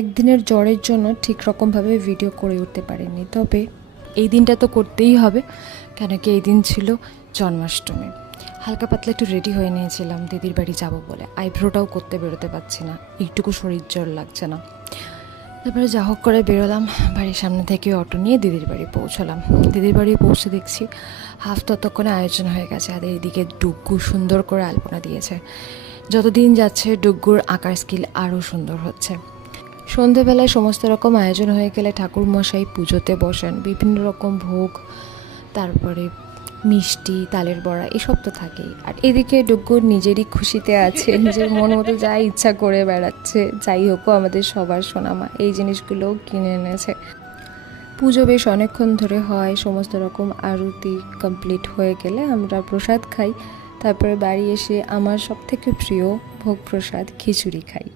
একদিনের জ্বরের জন্য ঠিক রকমভাবে ভিডিও করে উঠতে পারিনি, তবে এই দিনটা তো করতেই হবে, কেন কি এই দিন ছিল জন্মাষ্টমী। হালকা পাতলা একটু রেডি হয়ে নিয়েছিলাম দিদির বাড়ি যাব বলে। আইব্রোটাও করতে বেরোতে পারছি না, একটুকু শরীর জ্বর লাগছে না। তারপরে যা হোক করে বেরোলাম, বাড়ির সামনে থেকে অটো নিয়ে দিদির বাড়ি পৌঁছলাম। দিদির বাড়ি পৌঁছে দেখছি হাফ ততক্ষণে আয়োজন হয়ে গেছে, আর এইদিকে ডুগ্গু সুন্দর করে আলপনা দিয়েছে। যতদিন যাচ্ছে ডুগ্গুর আঁকার স্কিল আরও সুন্দর হচ্ছে। সন্ধেবেলায় সমস্ত রকম আয়োজন হয়ে গেলে ঠাকুরমশাই পুজোতে বসেন, বিভিন্ন রকম ভোগ, তারপরে মিষ্টি, তালের বড়া, এসব তো থাকেই। আর এদিকে ডুগ্গুর নিজেরই খুশিতে আছে, নিজের মন মতো যা ইচ্ছা করে বেড়াচ্ছে। যাই হোক, আমাদের সবার সোনামা এই জিনিসগুলোও কিনে এনেছে। পুজো বেশ অনেকক্ষণ ধরে হয়, সমস্ত রকম আরতি কমপ্লিট হয়ে গেলে আমরা প্রসাদ খাই। তারপরে বাড়ি এসে আমার সবথেকে প্রিয় ভোগ প্রসাদ খিচুড়ি খাই।